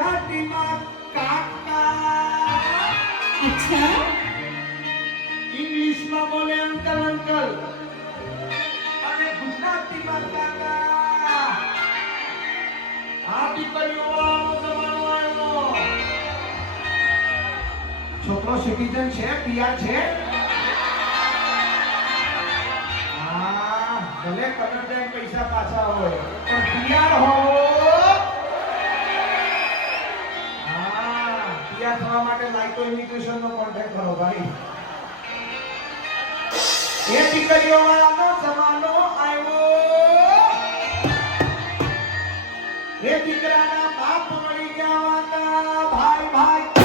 ગુજરાતીમાં કાકા, અચ્છા, ઇંગ્લિશમાં બોલે અંકલ અંકલ અને ગુજરાતીમાં કાકા. આ દીકરીઓ વાળાનો જમાનો આવ્યો. છોકરો સિટીઝન છે, પીઆર છે. ભલે કલર દે પૈસા પાછા હોય પણ પીઆર હો. પીઆર થવા માટે લાઈટો ઇમિગ્રેશન નો કોન્ટેક્ટ કરો ભાઈ. એ દીકરીઓ વાળાનો જમાનો આવ્યો. એ દીકરાના બાપ મળી ગયા હતા. ભાઈ ભાઈ